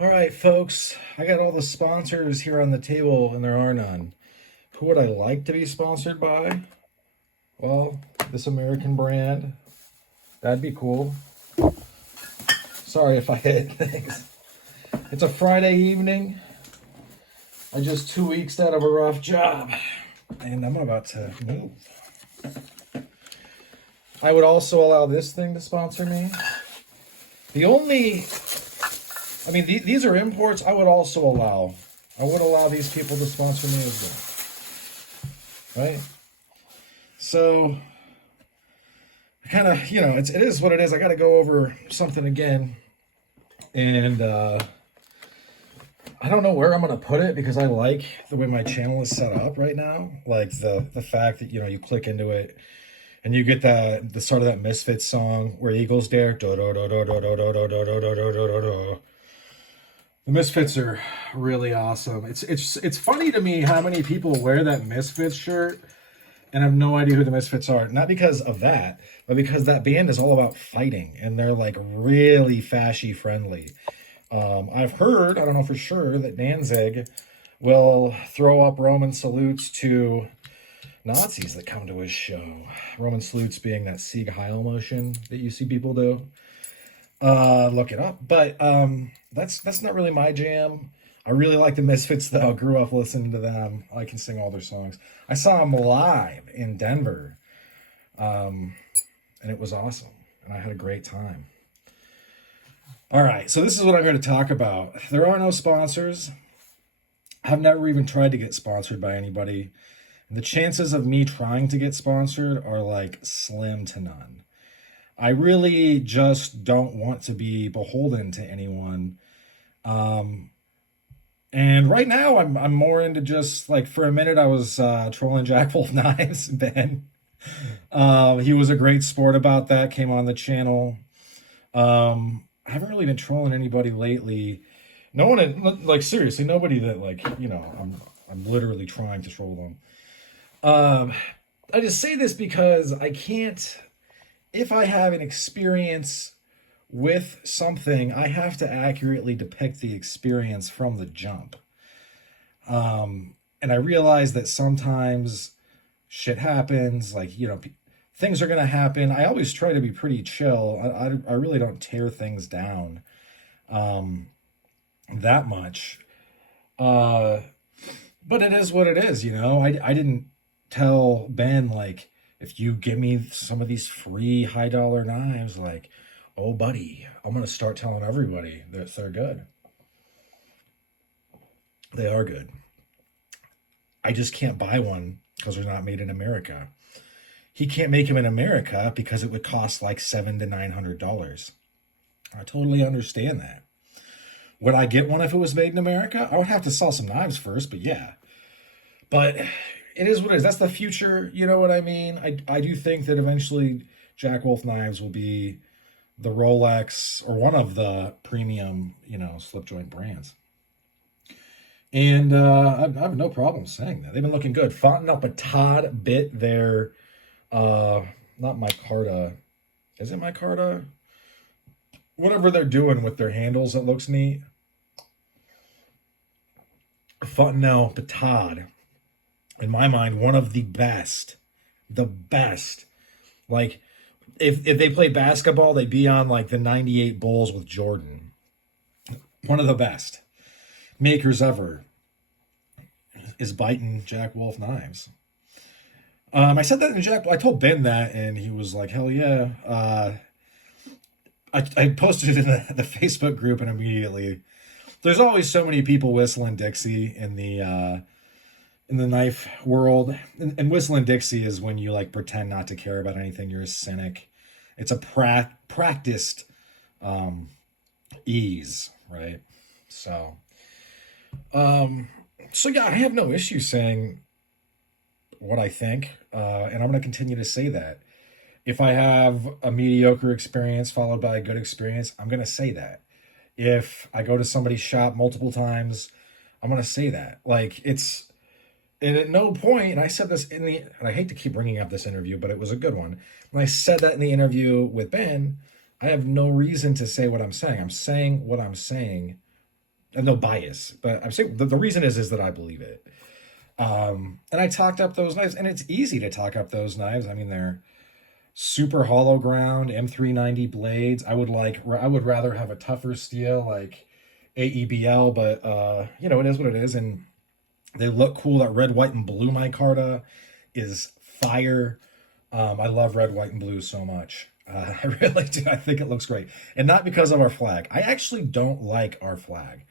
All right, folks, I got all the sponsors here on the table, and there are none. Who would I like to be sponsored by? Well, this American brand. That'd be cool. Sorry if I hit things. It's a Friday evening. I just 2 weeks out of a rough job, and I'm about to move. I would also allow this thing to sponsor me. The only, I mean, these are imports. I would allow these people to sponsor me as well, right? So, kind of, it is what it is. I got to go over something again, and I don't know where I'm gonna put it because I like the way my channel is set up right now. Like the fact that you click into it and you get the start of that Misfits song where Eagles dare. The Misfits are really awesome. It's funny to me how many people wear that Misfits shirt and have no idea who the Misfits are. Not because of that, but because that band is all about fighting and they're like really fashy friendly. I've heard, I don't know for sure, that Danzig will throw up Roman salutes to Nazis that come to his show. Roman salutes being that Sieg Heil motion that you see people do. Look it up. But that's not really my jam. I really like the Misfits, though. I grew up listening to them. I can sing all their songs. I saw them live in Denver, and it was awesome. And I had a great time. All right, so this is what I'm going to talk about. There are no sponsors. I've never even tried to get sponsored by anybody. And the chances of me trying to get sponsored are like slim to none. I really just don't want to be beholden to anyone. And right now I'm more into just like for a minute I was trolling Jack Wolf Knives, Ben. He was a great sport about that, came on the channel. I haven't really been trolling anybody lately. No one, like seriously, nobody that I'm literally trying to troll them. I just say this because I can't. If I have an experience with something, I have to accurately depict the experience from the jump. And I realize that sometimes shit happens. Like things are gonna happen. I always try to be pretty chill. I really don't tear things down that much. But it is what it is, I didn't tell Ben like if you give me some of these free high dollar knives, like, oh buddy, I'm gonna start telling everybody that they're good. They are good. I just can't buy one because they're not made in America. He can't make them in America because it would cost like $700 to $900. I totally understand that. Would I get one if it was made in America? I would have to sell some knives first, but yeah. But it is what it is. That's the future. You know what I mean? I do think that eventually Jack Wolf Knives will be the Rolex or one of the premium, slip joint brands. And I have no problem saying that. They've been looking good. Fontenelle Patad bit their, not micarta. Is it micarta? Whatever they're doing with their handles that looks neat. Fontenelle Patad, in my mind, one of the best. The best. Like, if they play basketball, they'd be on like the 98 Bulls with Jordan. One of the best makers ever is biting Jack Wolf Knives. I said that in I told Ben that, and he was like, hell yeah. I posted it in the Facebook group, and immediately there's always so many people whistling Dixie in the knife world, and whistling Dixie is when you like pretend not to care about anything. You're a cynic. It's a practiced ease, right? So, so yeah, I have no issue saying what I think, and I'm going to continue to say that. If I have a mediocre experience followed by a good experience, I'm going to say that. If I go to somebody's shop multiple times, I'm going to say that. Like, and at no point, and I said this and I hate to keep bringing up this interview, but it was a good one. When I said that in the interview with Ben, I have no reason to say what I'm saying. I'm saying what I'm saying and no bias, but I'm saying the reason is that I believe it. And I talked up those knives, and it's easy to talk up those knives. I mean, they're super hollow ground M390 blades. I would rather have a tougher steel like AEBL, but you know, it is what it is, and they look cool. That red, white, and blue micarta is fire. I love red, white, and blue so much. I really do. I think it looks great, and not because of our flag. I actually don't like our flag.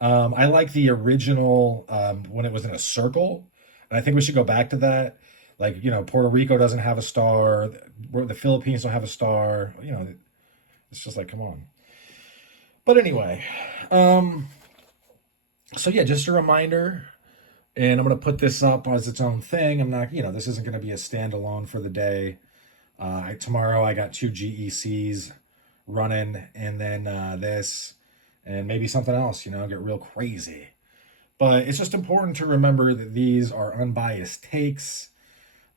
I like the original when it was in a circle, and I think we should go back to that. Like, you know, Puerto Rico doesn't have a star. The Philippines don't have a star. You know, it's just like, come on. But anyway, so yeah, just a reminder, and I'm going to put this up as its own thing. I'm not, you know, this isn't going to be a standalone for the day. Tomorrow I got 2 GECs running, and then this, and maybe something else, you know, get real crazy. But it's just important to remember that these are unbiased takes.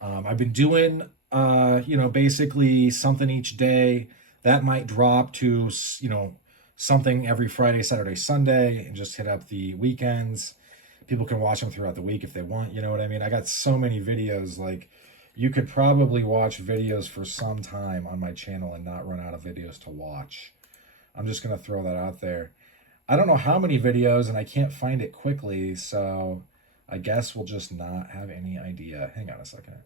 I've been doing, you know, basically something each day. That might drop to, you know, something every Friday, Saturday, Sunday, and just hit up the weekends. People can watch them throughout the week if they want, you know what I mean? I got so many videos, like, you could probably watch videos for some time on my channel and not run out of videos to watch. I'm just going to throw that out there. I don't know how many videos, and I can't find it quickly, so I guess we'll just not have any idea. Hang on a second.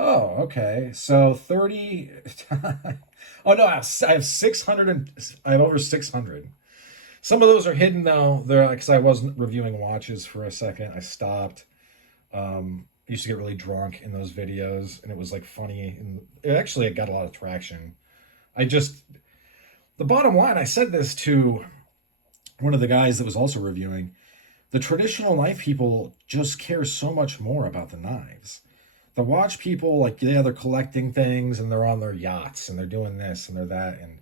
Oh, okay. So 30. Oh no, I have 600 and I have over 600. Some of those are hidden though. They're because I wasn't reviewing watches for a second. I stopped. I used to get really drunk in those videos, and it was like funny, and it got a lot of traction. I just the bottom line. I said this to one of the guys that was also reviewing. The traditional knife people just care so much more about the knives. The watch people, like, yeah, they're collecting things and they're on their yachts and they're doing this and they're that. And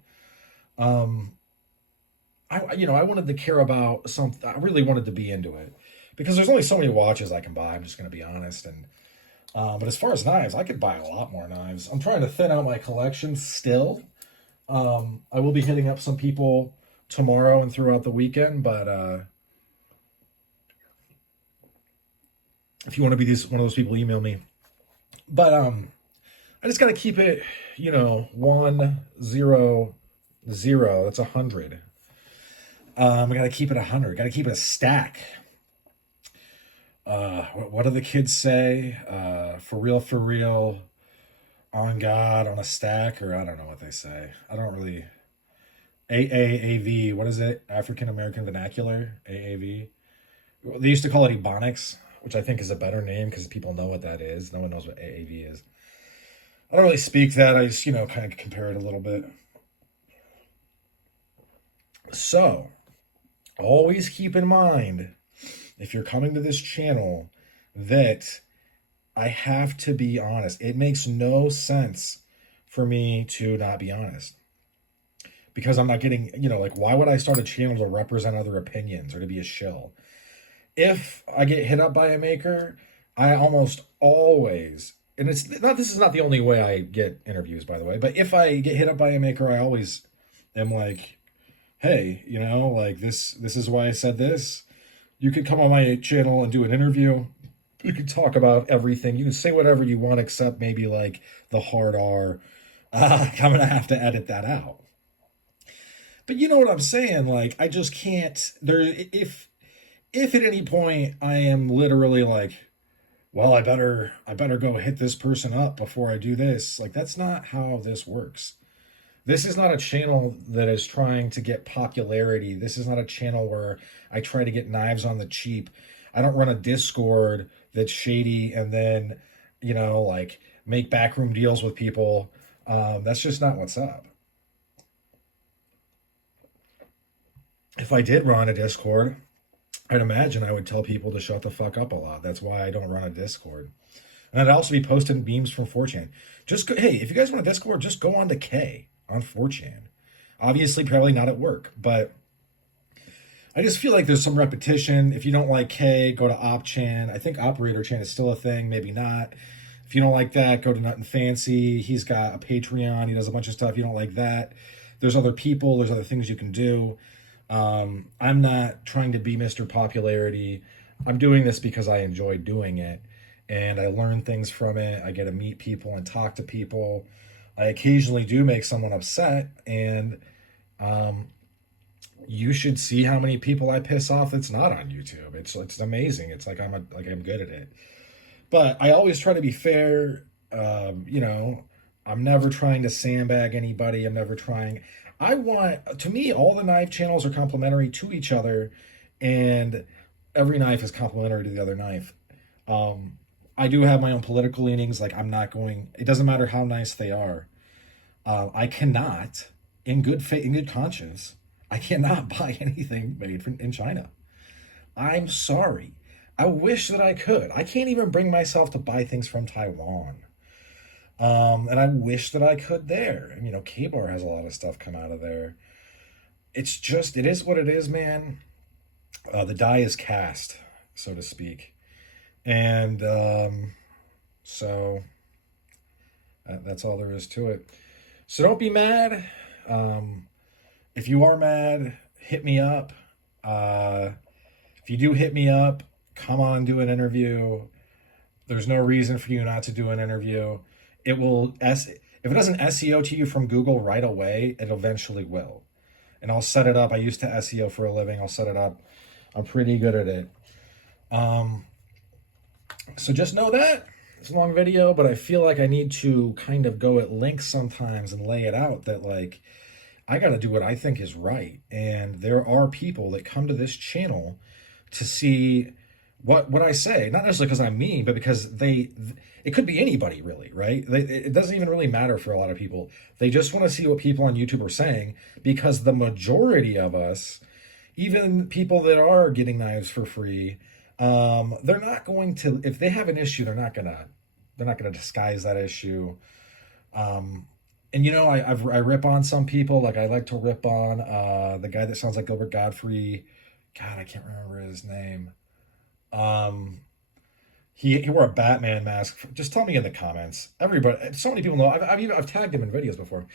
I wanted to care about something. I really wanted to be into it because there's only so many watches I can buy. I'm just going to be honest. And but as far as knives, I could buy a lot more knives. I'm trying to thin out my collection still. I will be hitting up some people tomorrow and throughout the weekend, but if you want to be one of those people, email me. But I just got to keep it, you know, 100. That's 100. I got to keep it 100. Got to keep it a stack. What do the kids say? For real, on God, on a stack, or I don't know what they say. I don't really. AAAV. What is it? African American Vernacular. AAV. They used to call it Ebonics, which I think is a better name because people know what that is. No one knows what AAV is. I don't really speak that. I just, you know, kind of compare it a little bit. So, always keep in mind, if you're coming to this channel, that I have to be honest. It makes no sense for me to not be honest. Because I'm not getting, you know, like, why would I start a channel to represent other opinions or to be a shill? If I get hit up by a maker, I almost always, and this is not the only way I get interviews, by the way, but if I get hit up by a maker, I always am like, hey, you know, like this is why I said this. You could come on my channel and do an interview. You could talk about everything. You can say whatever you want, except maybe like the hard R. I'm going to have to edit that out. But you know what I'm saying? Like, I just can't, if at any point I am literally like, well, I better go hit this person up before I do this. Like, that's not how this works. This is not a channel that is trying to get popularity. This is not a channel where I try to get knives on the cheap. I don't run a Discord that's shady and then, you know, like make backroom deals with people. That's just not what's up. If I did run a Discord, I'd imagine I would tell people to shut the fuck up a lot. That's why I don't run a Discord. And I'd also be posting memes from 4chan. Just go, hey, if you guys want a Discord, just go on to K on 4chan. Obviously, probably not at work, but I just feel like there's some repetition. If you don't like K, go to OpChan. I think Operator Chan is still a thing, maybe not. If you don't like that, go to Nut and Fancy. He's got a Patreon. He does a bunch of stuff. You don't like that. There's other people. There's other things you can do. I'm not trying to be Mr. Popularity. I'm doing this because I enjoy doing it, and I learn things from it. I get to meet people and talk to people. I occasionally do make someone upset, and um, you should see how many people I piss off that's not on YouTube. It's amazing. It's like I'm good at it. But I always try to be fair. You know, I'm never trying to sandbag anybody. I'm never trying. I want, to me, all the knife channels are complementary to each other, and every knife is complementary to the other knife. Um, I do have my own political leanings. Like, I'm not going, it doesn't matter how nice they are. I cannot, in good faith, in good conscience, I cannot buy anything made in China. I'm sorry. I wish that I could. I can't even bring myself to buy things from Taiwan. And I wish that I could there. And, you know, K-Bar has a lot of stuff come out of there. It's just, it is what it is, man. The die is cast, so to speak. And so that's all there is to it. So don't be mad. If you are mad, hit me up. If you do hit me up, come on, do an interview. There's no reason for you not to do an interview. It will, if it doesn't SEO to you from Google right away, it eventually will. And I'll set it up. I used to SEO for a living. I'll set it up. I'm pretty good at it. So just know that. It's a long video, but I feel like I need to kind of go at length sometimes and lay it out that, like, I got to do what I think is right. And there are people that come to this channel to see what I say, not necessarily because I'm mean, but because it could be anybody really, right? It doesn't even really matter for a lot of people. They just want to see what people on YouTube are saying, because the majority of us, even people that are getting knives for free, they're not going to, if they have an issue, they're not gonna disguise that issue. And you know, I rip on some people. Like, I like to rip on the guy that sounds like Gilbert Godfrey. God, I can't remember his name. He wore a Batman mask. Just tell me in the comments. Everybody, so many people know. I've tagged him in videos before.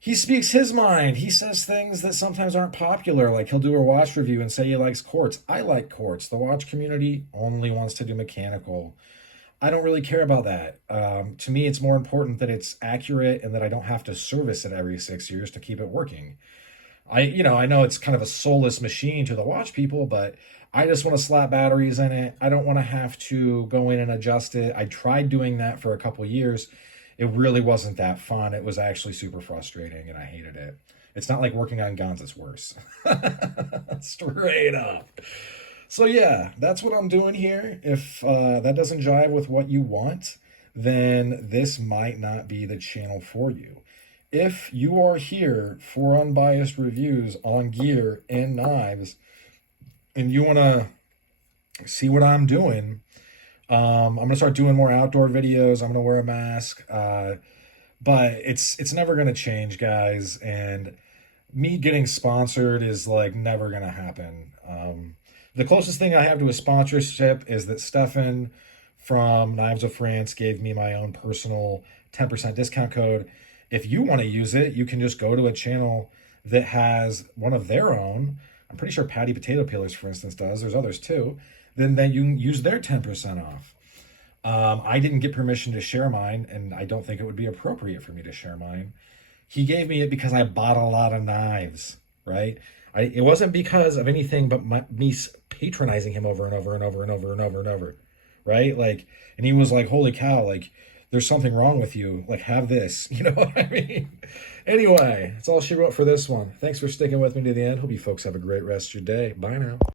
He speaks his mind. He says things that sometimes aren't popular. Like, he'll do a watch review and say he likes quartz. I like quartz. The watch community only wants to do mechanical. I don't really care about that. To me, it's more important that it's accurate and that I don't have to service it every 6 years to keep it working. I know it's kind of a soulless machine to the watch people, but I just want to slap batteries in it. I don't want to have to go in and adjust it. I tried doing that for a couple years. It really wasn't that fun. It was actually super frustrating, and I hated it. It's not like working on guns. It's worse. Straight up. So yeah, that's what I'm doing here. If that doesn't jive with what you want, then this might not be the channel for you. If you are here for unbiased reviews on gear and knives, and you want to see what I'm doing, I'm going to start doing more outdoor videos. I'm going to wear a mask. But it's never going to change, guys. And me getting sponsored is, like, never going to happen. The closest thing I have to a sponsorship is that Stefan from Knives of France gave me my own personal 10% discount code. If you want to use it, you can just go to a channel that has one of their own. I'm pretty sure Patty Potato Peelers, for instance, does. There's others too. Then you can use their 10% off. I didn't get permission to share mine, and I don't think it would be appropriate for me to share mine. He gave me it because I bought a lot of knives, right? It wasn't because of anything but me patronizing him over and over and over and over and over and over, right? Like, and he was like, holy cow, like, there's something wrong with you. Like, have this. You know what I mean? Anyway, that's all she wrote for this one. Thanks for sticking with me to the end. Hope you folks have a great rest of your day. Bye now.